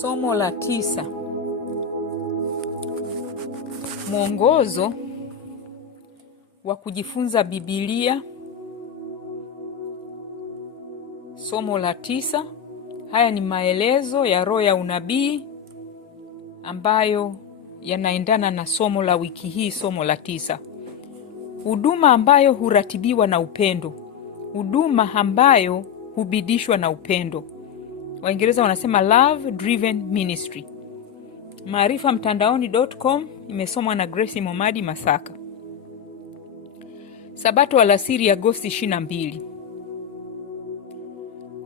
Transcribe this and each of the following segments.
Somo la 9. Mwongozo wa kujifunza Biblia. Somo la 9. Haya ni maelezo ya roho ya unabii ambayo yanaendana na somo la wiki hii, somo la 9. Huduma ambayo huratibiwa na upendo. Huduma ambayo hubidishwa na upendo. Waingereza wanasema love driven ministry. Maarifamtandaoni.com, imesomwa na Grace Momadi Masaka. Sabato alasiri Agosti 22.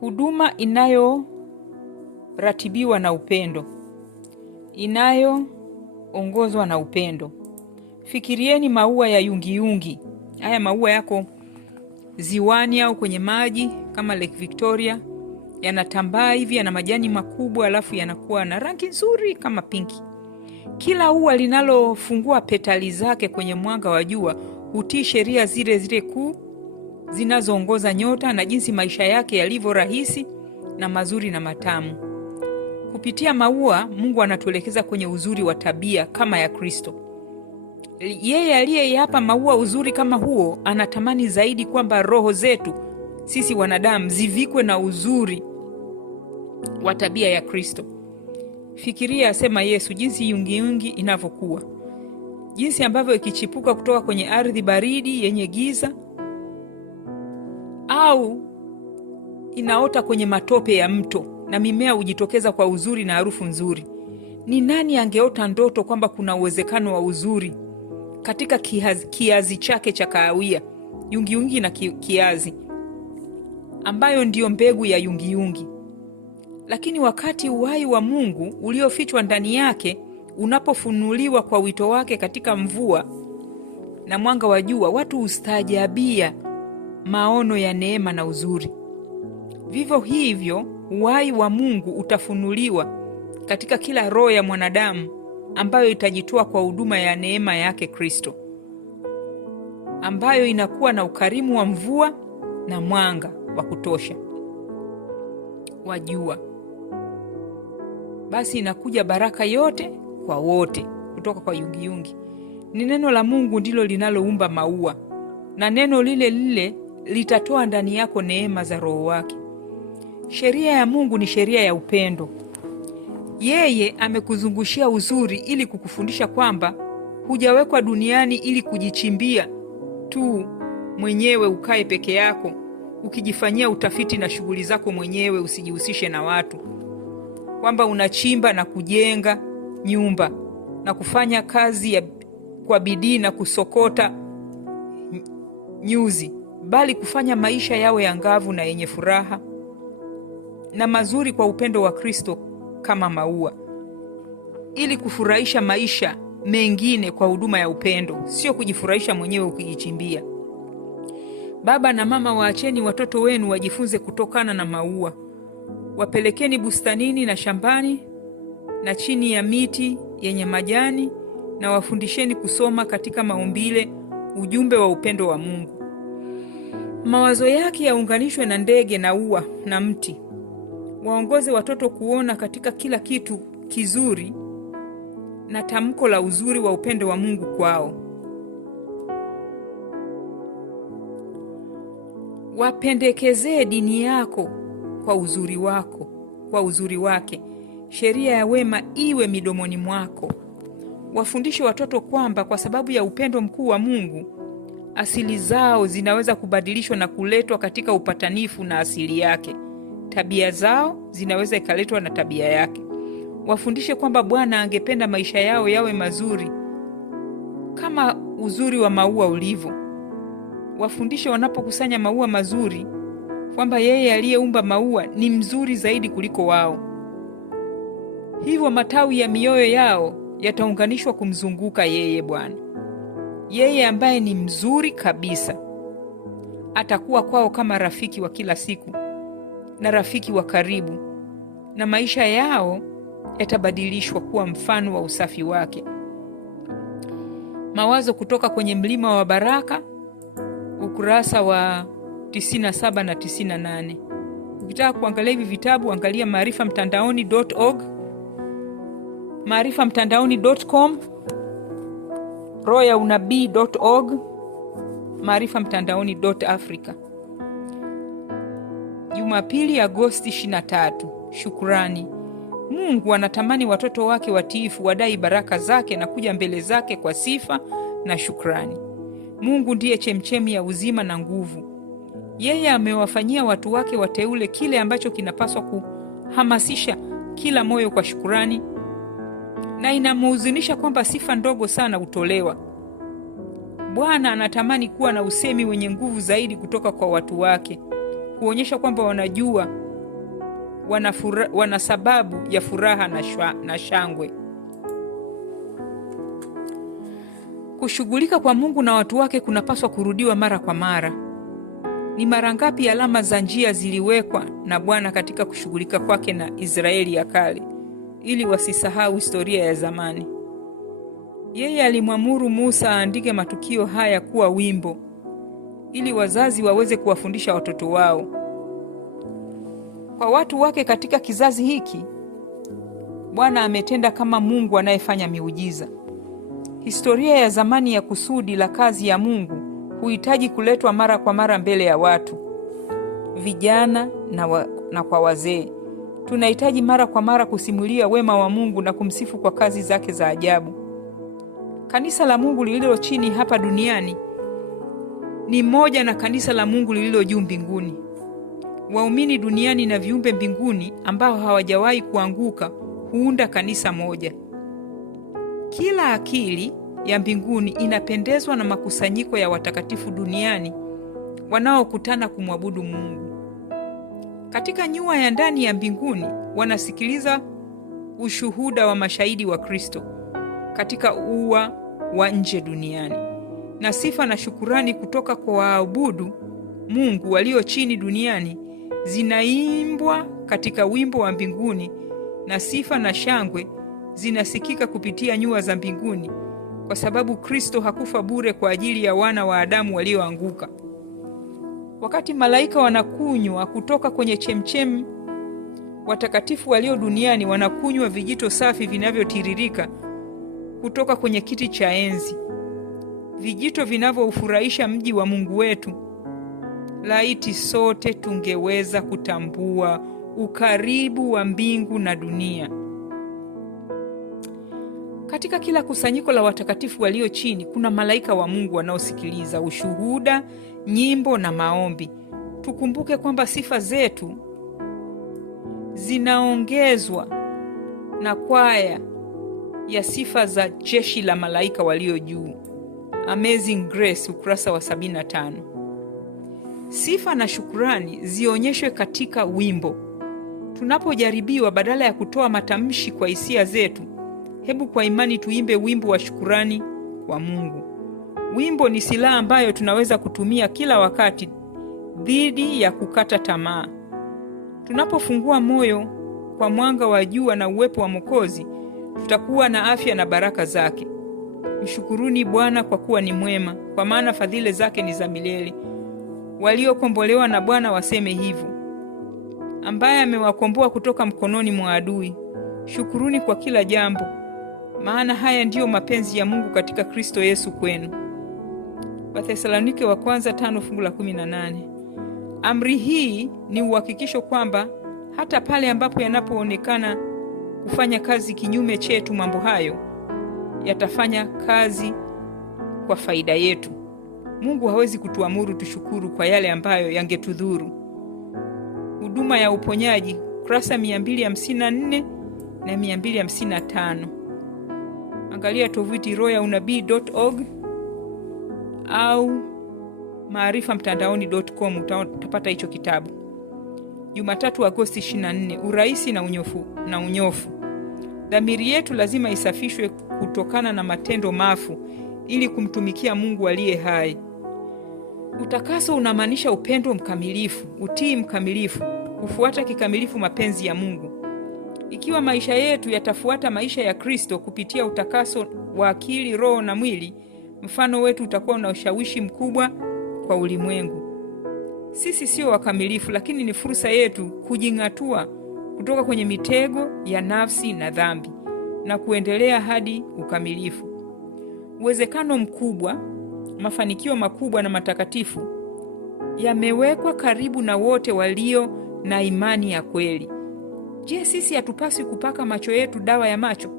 Huduma inayoratibiwa na upendo, inayoongozwa na upendo. Fikirieni maua ya yungiyungi. Haya maua yako ziwani au kwenye maji kama Lake Victoria. Yanatambaa hivi, yana majani makubwa, alafu yanakuwa na rangi nzuri kama pinki. Kila ua linalofungua petali zake kwenye mwanga wa jua hutii sheria zile zile kuu zinazoongoza nyota na jinsi maisha yake yalivyo rahisi na mazuri na matamu. Kupitia maua, Mungu anatuelekeza kwenye uzuri wa tabia kama ya Kristo. Yeye aliyeyapa maua uzuri kama huo anatamani zaidi kwamba roho zetu sisi wanadamu zivikwe na uzuri wa tabia ya Kristo. Fikiria, asema Yesu, jinsi yungiyungi inavyokuwa, jinsi ambavyo ikichipuka kutoka kwenye ardhi baridi yenye giza, au inaota kwenye matope ya mto na mimea hujitokeza kwa uzuri na harufu nzuri. Ni nani angeota ndoto kwamba kuna uwezekano wa uzuri katika kiazi chake cha kahawia, yungiyungi na kiazi ambayo ndiyo mbegu ya yungiyungi. Lakini wakati uhai wa Mungu uliofichwa ndani yake unapofunuliwa kwa wito wake katika mvua na mwanga wa jua, watu hustaajabia maono ya neema na uzuri. Vivyo hivyo uhai wa Mungu utafunuliwa katika kila roho ya mwanadamu ambayo itajitoa kwa huduma ya neema yake Kristo, ambayo inakuwa na ukarimu wa mvua na mwanga wa kutosha wa jua. Basi inakuja baraka yote kwa wote kutoka kwa yungiyungi. Ni neno la Mungu ndilo linaloumba maua, na neno lile lile litatoa ndani yako neema za roho wake. Sheria ya Mungu ni sheria ya upendo. Yeye amekuzungushia uzuri ili kukufundisha kwamba hujawekwa duniani ili kujichimbia tu mwenyewe ukae peke yako ukijifanyia utafiti na shughuli zako mwenyewe, usijihusishe na watu, kwamba unachimba na kujenga nyumba na kufanya kazi kwa bidii na kusokota nyuzi, bali kufanya maisha yawe angavu na yenye furaha na mazuri kwa upendo wa Kristo kama maua, ili kufurahisha maisha mengine kwa huduma ya upendo, sio kujifurahisha mwenyewe ukijichimbia. Baba na mama, waacheni watoto wenu wajifunze kutokana na maua. Wapelekeni bustanini na shambani na chini ya miti yenye majani, na wafundisheni kusoma katika maumbile ujumbe wa upendo wa Mungu. Mawazo yake yaunganishwe na ndege na ua na mti. Waongoze watoto kuona katika kila kitu kizuri na tamko la uzuri wa upendo wa Mungu kwao. Wapendekezee dini yako kwa uzuri wako, kwa uzuri wake. Sheria ya wema iwe midomoni mwako. Wafundishe watoto kwamba kwa sababu ya upendo mkuu wa Mungu, asili zao zinaweza kubadilishwa na kuletwa katika upatanifu na asili yake. Tabia zao zinaweza ikaletwa na tabia yake. Wafundishe kwamba Bwana angependa maisha yao yawe mazuri kama uzuri wa maua ulivyo. Wafundishe wanapokusanya maua mazuri kwamba yeye aliyeumba maua ni mzuri zaidi kuliko wao. Hivyo matawi ya mioyo yao yataunganishwa kumzunguka yeye Bwana. Yeye ambaye ni mzuri kabisa atakuwa kwao kama rafiki wa kila siku na rafiki wa karibu, na maisha yao yatabadilishwa kuwa mfano wa usafi wake. Mawazo kutoka kwenye mlima wa baraka, ukurasa wa 97 na 98. Ukitaka kuangalia hivi vitabu, angalia maarifamtandaoni.org maarifamtandaoni.com, royaunabii.org, maarifamtandaoni.africa. Jumapili, Agosti 23. Shukrani. Mungu anatamani watoto wake watiifu wadai baraka zake na kuja mbele zake kwa sifa na shukrani. Mungu ndiye chemchemi ya uzima na nguvu. Yeye amewafanyia watu wake wateule kile ambacho kinapaswa kuhamasisha kila moyo kwa shukrani, na inamhuzunisha kwamba sifa ndogo sana hutolewa. Bwana anatamani kuwa na usemi wenye nguvu zaidi kutoka kwa watu wake, kuonyesha kwamba wanajua wana sababu ya furaha na shangwe. Kushughulika kwa Mungu na watu wake kunapaswa kurudiwa mara kwa mara. Ni mara ngapi alama za njia ziliwekwa na Bwana katika kushughulika kwake na Israeli ya kale, ili wasisahau historia ya zamani. Yeye alimwamuru Musa aandike matukio haya kuwa wimbo, ili wazazi waweze kuwafundisha watoto wao. Kwa watu wake katika kizazi hiki, Bwana ametenda kama Mungu anayefanya miujiza. Historia ya zamani ya kusudi la kazi ya Mungu huhitaji kuletwa mara kwa mara mbele ya watu, vijana na kwa wazee. Tunahitaji mara kwa mara kusimulia wema wa Mungu na kumsifu kwa kazi zake za ajabu. Kanisa la Mungu lililo chini hapa duniani ni moja na kanisa la Mungu lililo juu mbinguni. Waumini duniani na viumbe mbinguni ambao hawajawahi kuanguka huunda kanisa moja. Kila akili ya mbinguni inapendezwa na makusanyiko ya watakatifu duniani wanaokutana kumwabudu Mungu. Katika nyua ya ndani ya mbinguni wanasikiliza ushuhuda wa mashahidi wa Kristo katika ua wa nje duniani, na sifa na shukurani kutoka kwa waabudu Mungu walio chini duniani zinaimbwa katika wimbo wa mbinguni, na sifa na shangwe zinasikika kupitia nyua za mbinguni, kwa sababu Kristo hakufa bure kwa ajili ya wana wa Adamu walioanguka. Wakati malaika wanakunywa kutoka kwenye chemchemi, watakatifu walio duniani wanakunywa vijito safi vinavyotiririka kutoka kwenye kiti cha enzi, vijito vinavyoufurahisha mji wa Mungu wetu. Laiti sote tungeweza kutambua ukaribu wa mbingu na dunia. Katika kila kusanyiko la watakatifu walio chini kuna malaika wa Mungu wanaosikiliza ushuhuda, nyimbo na maombi. Tukumbuke kwamba sifa zetu zinaongezwa na kwaya ya sifa za jeshi la malaika walio juu. Amazing Grace, ukurasa wa 75. Sifa na shukrani zionyeshwe katika wimbo. Tunapojaribiwa, badala ya kutoa matamshi kwa hisia zetu, hebu kwa imani tuimbe wimbo wa shukrani kwa Mungu. Wimbo ni silaha ambayo tunaweza kutumia kila wakati dhidi ya kukata tamaa. Tunapofungua moyo kwa mwanga wa jua na uwepo wa Mwokozi, tutakuwa na afya na baraka zake. Mshukuruni Bwana kwa kuwa ni mwema, kwa maana fadhili zake ni za milele. Waliokombolewa na Bwana waseme hivyo, ambaye amewakomboa kutoka mkononi mwa adui. Shukuruni kwa kila jambo, maana haya ndiyo mapenzi ya Mungu katika Kristo Yesu kwenu. Wathesalonike wa kwanza 5:18. Amri hii ni uhakikisho kwamba hata pale ambapo yanapoonekana kufanya kazi kinyume chetu, mambo hayo yatafanya kazi kwa faida yetu. Mungu hawezi kutuamuru tushukuru kwa yale ambayo yangetudhuru. Huduma ya uponyaji, kurasa 254 na 255. Angalia tovuti royaunabii.org au maarifamtandaoni.com, utapata hicho kitabu. Jumatatu, Agosti 24. Urahisi na unyofu. Dhamiri yetu lazima isafishwe kutokana na matendo mafu ili kumtumikia Mungu aliye hai. Utakaso unamaanisha upendo mkamilifu, utii mkamilifu, kufuata kikamilifu mapenzi ya Mungu. Ikiwa maisha yetu yatafuata maisha ya Kristo kupitia utakaso wa akili, roho na mwili, mfano wetu utakuwa na ushawishi mkubwa kwa ulimwengu. Sisi sio wakamilifu, lakini ni fursa yetu kujing'atua kutoka kwenye mitego ya nafsi na dhambi. na kuendelea hadi ukamilifu. Uwezekano mkubwa, mafanikio makubwa na matakatifu yamewekwa karibu na wote walio na imani ya kweli. Je, sisi hatupaswi kupaka macho yetu dawa ya macho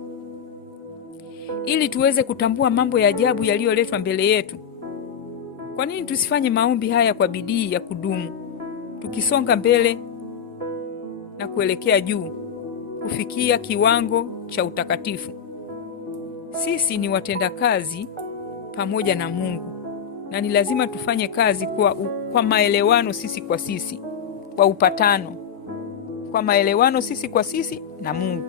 ili tuweze kutambua mambo ya ajabu yaliyoletwa mbele yetu? Kwa nini tusifanye maombi haya kwa bidii ya kudumu, tukisonga mbele na kuelekea juu kufikia kiwango cha utakatifu? Sisi ni watendakazi pamoja na Mungu, na ni lazima tufanye kazi kwa maelewano sisi kwa sisi, kwa upatano, kwa maelewano sisi kwa sisi na Mungu.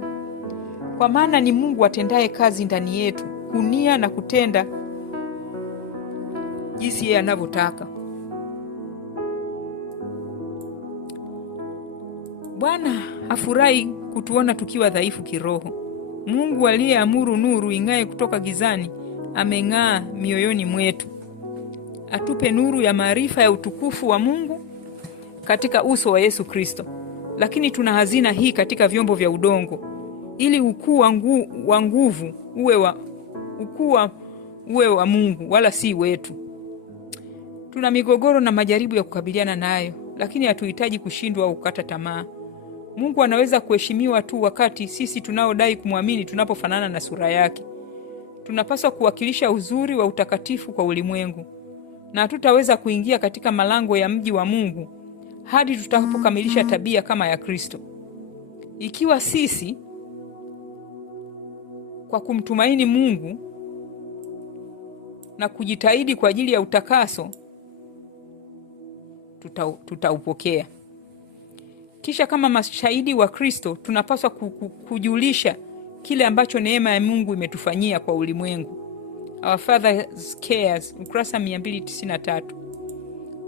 Kwa maana ni Mungu atendaye kazi ndani yetu, kunia na kutenda jinsi yeye anavyotaka. Bwana hafurahi kutuona tukiwa dhaifu kiroho. Mungu aliyeamuru nuru ing'ae kutoka gizani ameng'aa mioyoni mwetu, atupe nuru ya maarifa ya utukufu wa Mungu katika uso wa Yesu Kristo. Lakini tuna hazina hii katika vyombo vya udongo, ili ukuu wa nguvu uwe wa Mungu wala si wetu. Tuna migogoro na majaribu ya kukabiliana nayo, lakini hatuhitaji kushindwa au kukata tamaa. Mungu anaweza kuheshimiwa tu wakati sisi tunaodai kumwamini tunapofanana na sura yake. Tunapaswa kuwakilisha uzuri wa utakatifu kwa ulimwengu, na hatutaweza kuingia katika malango ya mji wa Mungu hadi tutakapokamilisha tabia kama ya Kristo. Ikiwa sisi kwa kumtumaini Mungu na kujitahidi kwa ajili ya utakaso, tutaupokea. Kisha kama mashahidi wa Kristo tunapaswa kujulisha kile ambacho neema ya Mungu imetufanyia kwa ulimwengu. Our Father's Cares, ukurasa 293.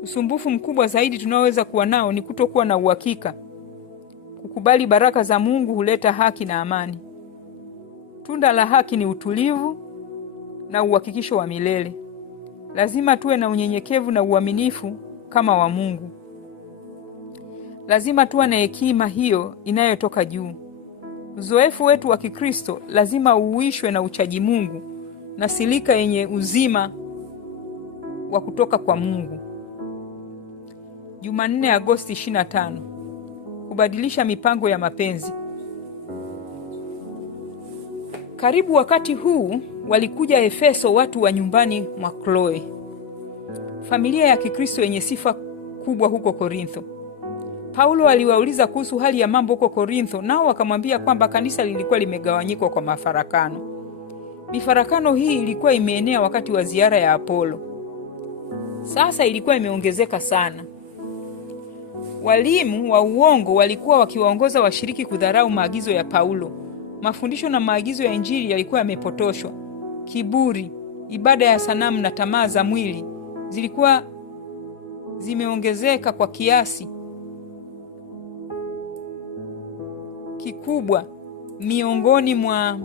Usumbufu mkubwa zaidi tunaoweza kuwa nao ni kutokuwa na uhakika. Kukubali baraka za Mungu huleta haki na amani. Tunda la haki ni utulivu na uhakikisho wa milele. Lazima tuwe na unyenyekevu na uaminifu kama wa Mungu. Lazima tuwe na hekima hiyo inayotoka juu. Uzoefu wetu wa Kikristo lazima uishwe na uchaji Mungu na silika yenye uzima wa kutoka kwa Mungu. Jumanne, Agosti 25. Kubadilisha mipango ya mapenzi. Karibu wakati huu walikuja Efeso watu wa nyumbani mwa Chloe, familia ya Kikristo yenye sifa kubwa huko Korintho. Paulo aliwauliza kuhusu hali ya mambo huko Korintho, nao wakamwambia kwamba kanisa lilikuwa limegawanyika kwa mafarakano. Mifarakano hii ilikuwa imeenea wakati wa ziara ya Apolo. Sasa ilikuwa imeongezeka sana. Walimu wa uongo walikuwa wakiwaongoza washiriki kudharau maagizo ya Paulo. Mafundisho na maagizo ya Injili yalikuwa yamepotoshwa. Kiburi, ibada ya sanamu na tamaa za mwili zilikuwa zimeongezeka kwa kiasi kikubwa miongoni mwa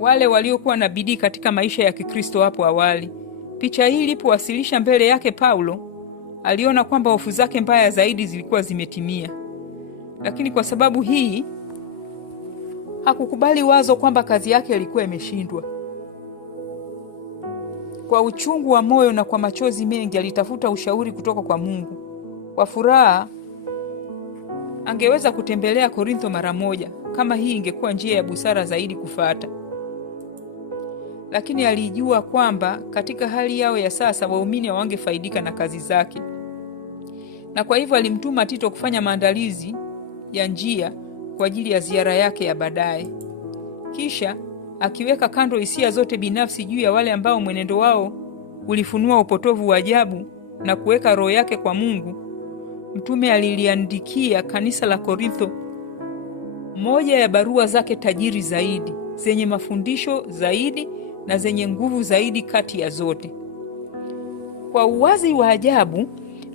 wale waliokuwa na bidii katika maisha ya Kikristo hapo awali. Picha hii ilipowasilisha mbele yake Paulo, aliona kwamba hofu zake mbaya zaidi zilikuwa zimetimia. Lakini kwa sababu hii hakukubali wazo kwamba kazi yake ilikuwa imeshindwa. Kwa uchungu wa moyo na kwa machozi mengi alitafuta ushauri kutoka kwa Mungu. Kwa furaha angeweza kutembelea Korintho mara moja kama hii ingekuwa njia ya busara zaidi kufuata. Lakini alijua kwamba katika hali yao ya sasa waumini hawangefaidika na kazi zake. Na kwa hivyo alimtuma Tito kufanya maandalizi ya njia kwa ajili ya ziara yake ya baadaye. Kisha akiweka kando hisia zote binafsi juu ya wale ambao mwenendo wao ulifunua upotovu wa ajabu na kuweka roho yake kwa Mungu, mtume aliliandikia kanisa la Korintho moja ya barua zake tajiri zaidi, zenye mafundisho zaidi na zenye nguvu zaidi kati ya zote. Kwa uwazi wa ajabu,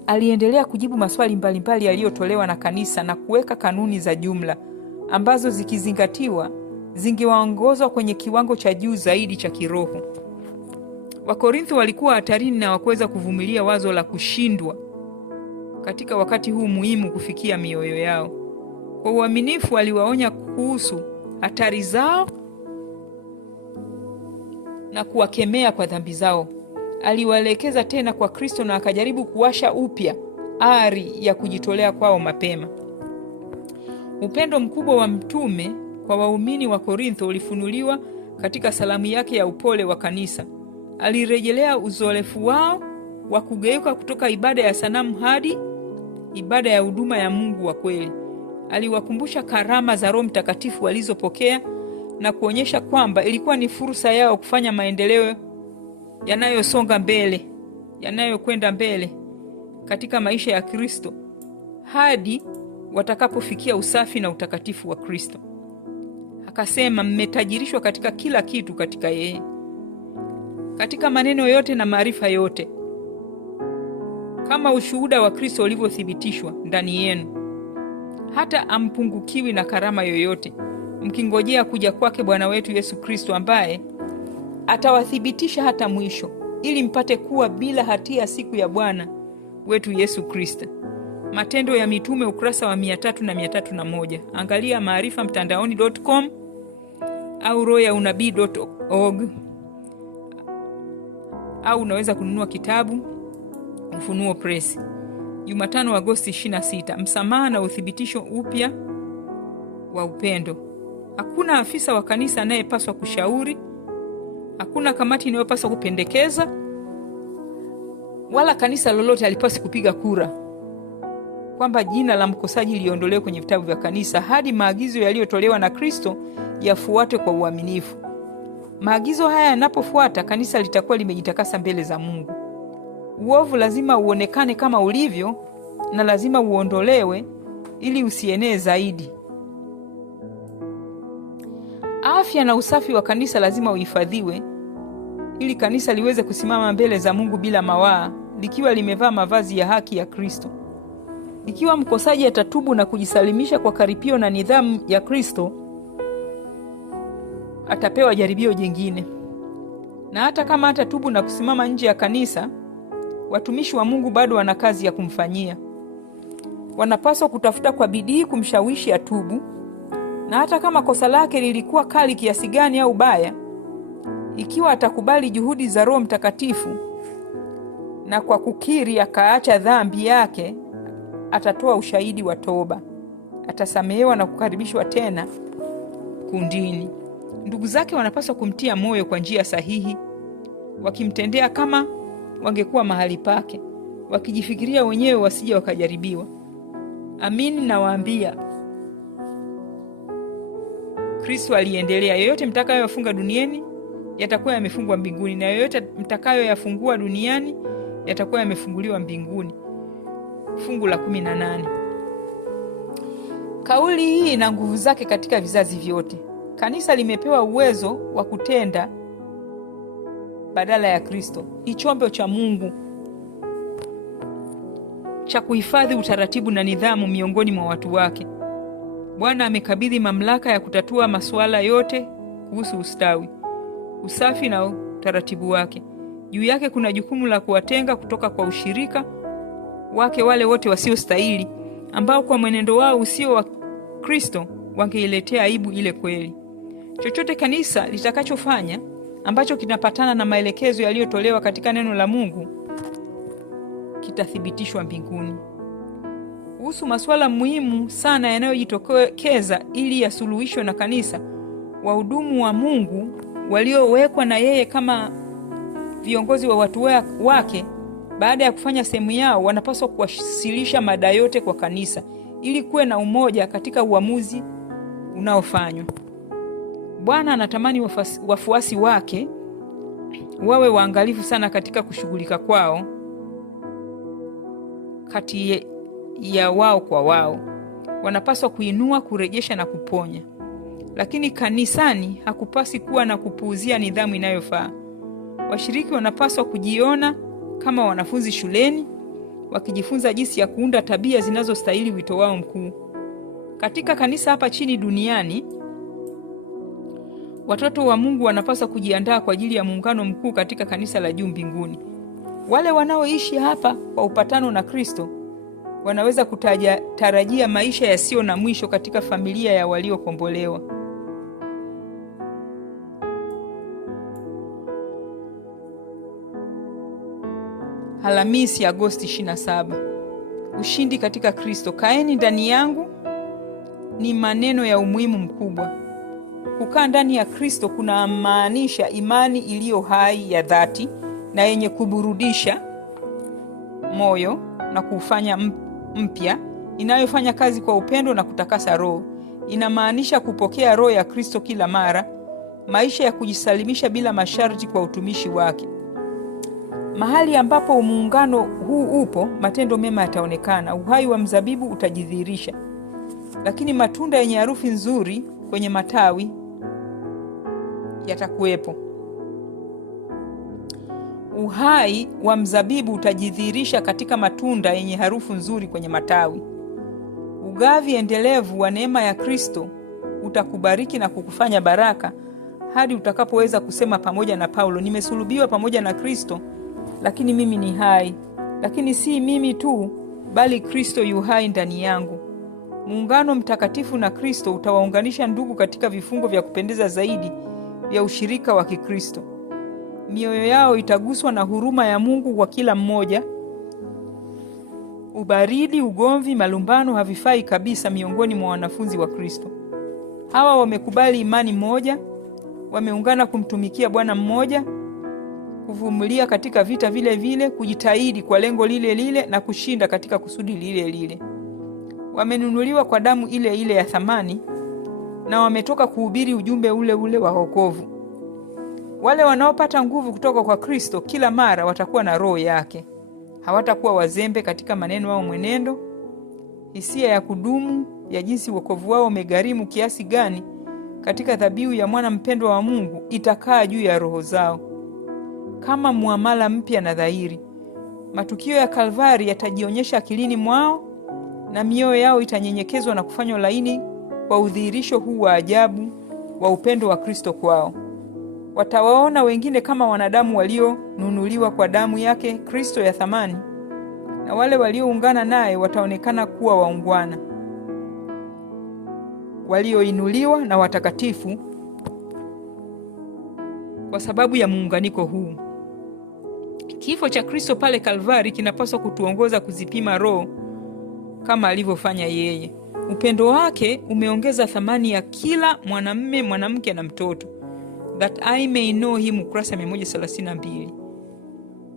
aliendelea kujibu maswali mbalimbali yaliyotolewa na kanisa na kuweka kanuni za jumla ambazo zikizingatiwa zingewaongozwa kwenye kiwango cha juu zaidi cha kiroho. Wakorintho walikuwa hatarini na hawakuweza kuvumilia wazo la kushindwa katika wakati huu muhimu kufikia mioyo yao. Kwa uaminifu aliwaonya kuhusu hatari zao na kuwakemea kwa dhambi zao. Aliwaelekeza tena kwa Kristo na akajaribu kuwasha upya ari ya kujitolea kwao mapema. Upendo mkubwa wa mtume kwa waumini wa Korintho ulifunuliwa katika salamu yake ya upole wa kanisa. Alirejelea uzoefu wao wa kugeuka kutoka ibada ya sanamu hadi ibada ya huduma ya Mungu wa kweli. Aliwakumbusha karama za Roho Mtakatifu walizopokea na kuonyesha kwamba ilikuwa ni fursa yao kufanya maendeleo yanayosonga mbele, yanayokwenda mbele katika maisha ya Kristo hadi watakapofikia usafi na utakatifu wa Kristo. Akasema, mmetajirishwa katika kila kitu katika yeye, katika maneno yote na maarifa yote, kama ushuhuda wa Kristo ulivyothibitishwa ndani yenu, hata ampungukiwi na karama yoyote, mkingojea kuja kwake Bwana wetu Yesu Kristo, ambaye atawathibitisha hata mwisho, ili mpate kuwa bila hatia siku ya Bwana wetu Yesu Kristo. Matendo ya Mitume ukurasa wa 300 na 301. Angalia maarifamtandaoni.com au royaunabii.org, au unaweza kununua kitabu Ufunuo Press. Jumatano Agosti 26. Msamaha na uthibitisho upya wa upendo. Hakuna afisa wa kanisa anayepaswa kushauri, hakuna kamati inayopaswa kupendekeza, wala kanisa lolote halipaswi kupiga kura kwamba jina la mkosaji liondolewe kwenye vitabu vya kanisa hadi maagizo yaliyotolewa na Kristo yafuatwe kwa uaminifu. Maagizo haya yanapofuata, kanisa litakuwa limejitakasa mbele za Mungu. Uovu lazima uonekane kama ulivyo na lazima uondolewe ili usienee zaidi. Afya na usafi wa kanisa lazima uhifadhiwe ili kanisa liweze kusimama mbele za Mungu bila mawaa, likiwa limevaa mavazi ya haki ya Kristo. Ikiwa mkosaji atatubu na kujisalimisha kwa karipio na nidhamu ya Kristo, atapewa jaribio jingine. Na hata kama atatubu na kusimama nje ya kanisa, watumishi wa Mungu bado wana kazi ya kumfanyia. Wanapaswa kutafuta kwa bidii kumshawishi atubu, na hata kama kosa lake lilikuwa kali kiasi gani au baya, ikiwa atakubali juhudi za Roho Mtakatifu na kwa kukiri akaacha dhambi yake, atatoa ushahidi wa toba, atasamehewa na kukaribishwa tena kundini. Ndugu zake wanapaswa kumtia moyo kwa njia sahihi, wakimtendea kama wangekuwa mahali pake, wakijifikiria wenyewe wasije wakajaribiwa. Amini nawaambia, Kristo aliendelea, yoyote mtakayoyafunga duniani yatakuwa yamefungwa mbinguni, na yoyote mtakayoyafungua duniani yatakuwa yamefunguliwa mbinguni. Fungu la 18. Kauli hii ina nguvu zake katika vizazi vyote. Kanisa limepewa uwezo wa kutenda badala ya Kristo. Ni chombo cha Mungu cha kuhifadhi utaratibu na nidhamu miongoni mwa watu wake. Bwana amekabidhi mamlaka ya kutatua masuala yote kuhusu ustawi, usafi na utaratibu wake. Juu yake kuna jukumu la kuwatenga kutoka kwa ushirika wake wale wote wasiostahili, ambao kwa mwenendo wao usio wa Kristo wangeiletea aibu ile kweli. Chochote kanisa litakachofanya ambacho kinapatana na maelekezo yaliyotolewa katika neno la Mungu kitathibitishwa mbinguni. Kuhusu masuala muhimu sana yanayojitokeza ili yasuluhishwe na kanisa, wahudumu wa Mungu waliowekwa na yeye kama viongozi wa watu wake, baada ya kufanya sehemu yao, wanapaswa kuwasilisha mada yote kwa kanisa ili kuwe na umoja katika uamuzi unaofanywa. Bwana anatamani wafuasi wake wawe waangalifu sana katika kushughulika kwao kati ya wao kwa wao. Wanapaswa kuinua, kurejesha na kuponya. Lakini kanisani hakupasi kuwa na kupuuzia nidhamu inayofaa. Washiriki wanapaswa kujiona kama wanafunzi shuleni, wakijifunza jinsi ya kuunda tabia zinazostahili wito wao mkuu. Katika kanisa hapa chini duniani, watoto wa Mungu wanapaswa kujiandaa kwa ajili ya muungano mkuu katika kanisa la juu mbinguni. Wale wanaoishi hapa kwa upatano na Kristo wanaweza kutarajia maisha yasiyo na mwisho katika familia ya waliokombolewa. Alhamisi, Agosti 27. Ushindi katika Kristo. Kaeni ndani yangu ni maneno ya umuhimu mkubwa. Kukaa ndani ya Kristo kuna maanisha imani iliyo hai ya dhati na yenye kuburudisha moyo na kufanya mpya, inayofanya kazi kwa upendo na kutakasa roho. Inamaanisha kupokea roho ya Kristo kila mara, maisha ya kujisalimisha bila masharti kwa utumishi wake. Mahali ambapo muungano huu upo, matendo mema yataonekana, uhai wa mzabibu utajidhihirisha. Lakini matunda yenye harufu nzuri kwenye matawi yatakuwepo. Uhai wa mzabibu utajidhihirisha katika matunda yenye harufu nzuri kwenye matawi. Ugavi endelevu wa neema ya Kristo utakubariki na kukufanya baraka hadi utakapoweza kusema pamoja na Paulo, nimesulubiwa pamoja na Kristo, lakini mimi ni hai. Lakini si mimi tu, bali Kristo yu hai ndani yangu. Muungano mtakatifu na Kristo utawaunganisha ndugu katika vifungo vya kupendeza zaidi vya ushirika wa Kikristo. Mioyo yao itaguswa na huruma ya Mungu kwa kila mmoja. Ubaridi, ugomvi, malumbano havifai kabisa miongoni mwa wanafunzi wa Kristo. Hawa wamekubali imani moja, wameungana kumtumikia Bwana mmoja, kuvumilia katika vita vile vile, kujitahidi kwa lengo lile lile na kushinda katika kusudi lile lile. Wamenunuliwa kwa damu ile ile ya thamani na wametoka kuhubiri ujumbe ule ule wa wokovu. Wale wanaopata nguvu kutoka kwa Kristo kila mara watakuwa na roho yake. Hawatakuwa wazembe katika maneno au mwenendo. Hisia ya kudumu ya jinsi wokovu wao umegharimu kiasi gani katika dhabihu ya mwana mpendwa wa Mungu itakaa juu ya roho zao kama muamala mpya na dhahiri. Matukio ya Kalvari yatajionyesha akilini mwao na mioyo yao itanyenyekezwa na kufanywa laini kwa udhihirisho huu wa ajabu wa upendo wa Kristo kwao. Watawaona wengine kama wanadamu walionunuliwa kwa damu yake Kristo ya thamani, na wale walioungana naye wataonekana kuwa waungwana, walioinuliwa na watakatifu kwa sababu ya muunganiko huu. Kifo cha Kristo pale Kalvari kinapaswa kutuongoza kuzipima roho kama alivyofanya yeye. Upendo wake umeongeza thamani ya kila mwanamume, mwanamke na mtoto. That I may know him, ukurasa 132.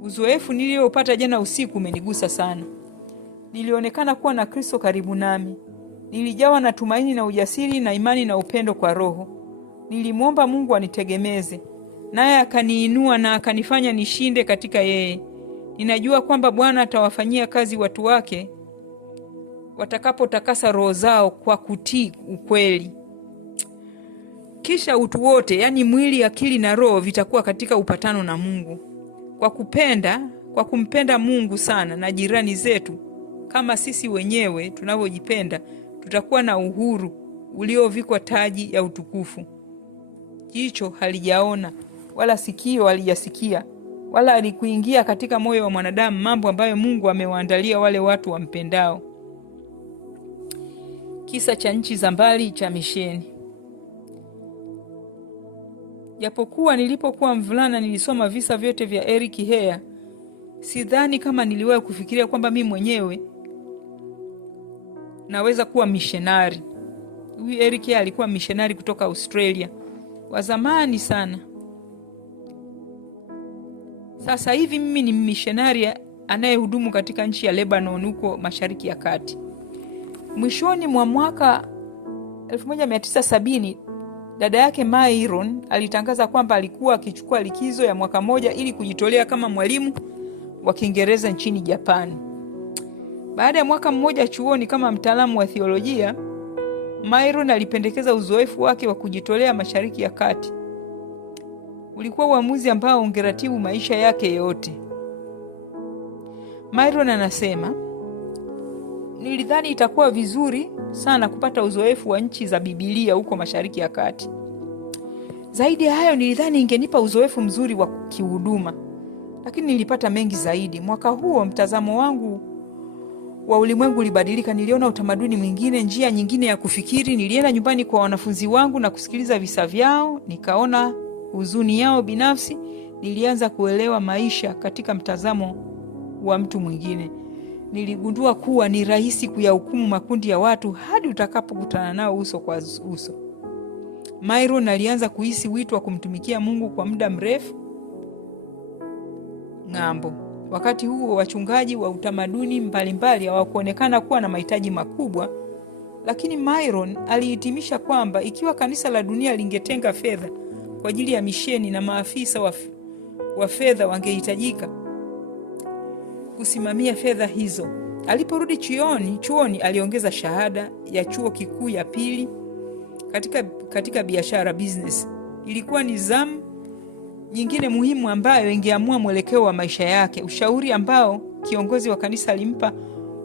Uzoefu niliopata jana usiku umenigusa sana. Nilionekana kuwa na Kristo karibu nami. Nilijawa na tumaini na ujasiri na imani na upendo kwa roho. Nilimwomba Mungu anitegemeze, naye akaniinua na akanifanya nishinde katika yeye. Ninajua kwamba Bwana atawafanyia kazi watu wake watakapotakasa roho zao kwa kutii ukweli. Kisha utu wote, yani mwili, akili na roho, vitakuwa katika upatano na Mungu. Kwa kumpenda Mungu sana na jirani zetu kama sisi wenyewe tunavyojipenda, tutakuwa na uhuru uliovikwa taji ya utukufu. Jicho halijaona wala sikio halijasikia wala alikuingia katika moyo wa mwanadamu mambo ambayo Mungu amewaandalia wale watu wampendao. Kisa cha nchi za mbali cha misheni. Japokuwa nilipokuwa mvulana nilisoma visa vyote vya Eric Hare, sidhani kama niliwahi kufikiria kwamba mimi mwenyewe naweza kuwa missionary. Huyu Eric Hare alikuwa missionary kutoka Australia wa zamani sana. Sasa hivi mimi ni missionary anayehudumu katika nchi ya Lebanon huko Mashariki ya Kati. Mwishoni mwa mwaka 1970 dada yake Myron alitangaza kwamba alikuwa akichukua likizo ya mwaka moja ili kujitolea kama mwalimu wa Kiingereza nchini Japan. Baada ya mwaka mmoja chuoni kama mtaalamu wa theolojia, Myron alipendekeza uzoefu wake wa kujitolea Mashariki ya Kati. Ulikuwa uamuzi ambao ungeratibu maisha yake yote. Myron anasema, nilidhani itakuwa vizuri sana kupata uzoefu wa nchi za Biblia huko Mashariki ya Kati. Zaidi ya hayo, nilidhani ingenipa uzoefu mzuri wa kihuduma, lakini nilipata mengi zaidi. Mwaka huo mtazamo wangu wa ulimwengu ulibadilika. Niliona utamaduni mwingine, njia nyingine ya kufikiri. Nilienda nyumbani kwa wanafunzi wangu na kusikiliza visa vyao, nikaona huzuni yao binafsi. Nilianza kuelewa maisha katika mtazamo wa mtu mwingine. Niligundua kuwa ni rahisi kuyahukumu makundi ya watu hadi utakapokutana nao uso kwa uso. Myron alianza kuhisi wito wa kumtumikia Mungu kwa muda mrefu ng'ambo. Wakati huo wachungaji wa utamaduni mbalimbali hawakuonekana kuwa na mahitaji makubwa, lakini Myron alihitimisha kwamba ikiwa kanisa la dunia lingetenga fedha kwa ajili ya misheni na maafisa wa fedha wangehitajika kusimamia fedha hizo. Aliporudi chuoni aliongeza shahada ya chuo kikuu ya pili katika biashara, business. Ilikuwa ni zamu nyingine muhimu ambayo ingeamua mwelekeo wa maisha yake. Ushauri ambao kiongozi wa kanisa alimpa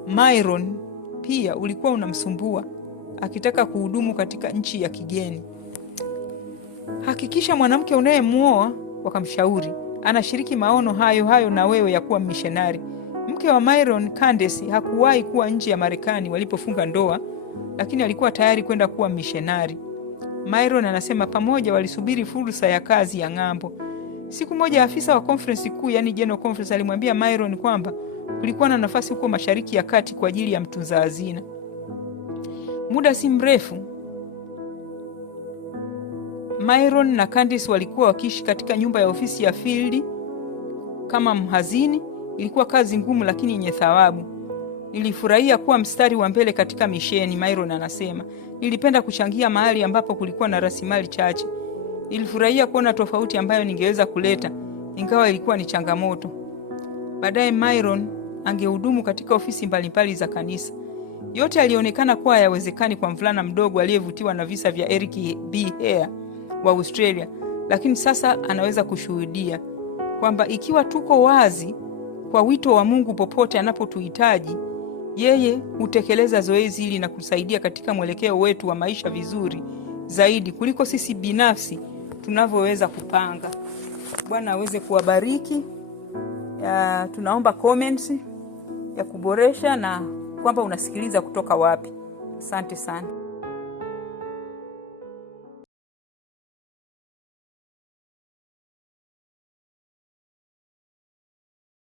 Myron pia ulikuwa unamsumbua, akitaka kuhudumu katika nchi ya kigeni. Hakikisha mwanamke unayemuoa, wakamshauri, anashiriki maono hayo na wewe ya kuwa missionary. Mke wa Myron, Candace, hakuwahi kuwa nje ya Marekani walipofunga ndoa, lakini alikuwa tayari kwenda kuwa missionary. Myron anasema pamoja walisubiri fursa ya kazi ya ng'ambo. Siku moja afisa wa conference kuu, yani General Conference, alimwambia Myron kwamba kulikuwa na nafasi huko Mashariki ya Kati kwa ajili ya mtunza hazina. Muda si mrefu Myron na Candace walikuwa wakiishi katika nyumba ya ofisi ya field kama mhazini. Ilikuwa kazi ngumu lakini yenye thawabu. Nilifurahia kuwa mstari wa mbele katika misheni, Myron anasema. Nilipenda kuchangia mahali ambapo kulikuwa na rasilimali chache. Nilifurahia kuona tofauti ambayo ningeweza kuleta, ingawa ilikuwa ni changamoto. Baadaye Myron angehudumu katika ofisi mbalimbali za kanisa. Yote yalionekana kuwa hayawezekani kwa mvulana mdogo aliyevutiwa na visa vya Eric B. Hare wa Australia, lakini sasa anaweza kushuhudia kwamba ikiwa tuko wazi kwa wito wa Mungu popote anapotuhitaji, yeye hutekeleza zoezi hili na kusaidia katika mwelekeo wetu wa maisha vizuri zaidi kuliko sisi binafsi tunavyoweza kupanga. Bwana aweze kuwabariki. Tunaomba comments ya kuboresha na kwamba unasikiliza kutoka wapi. Asante sana.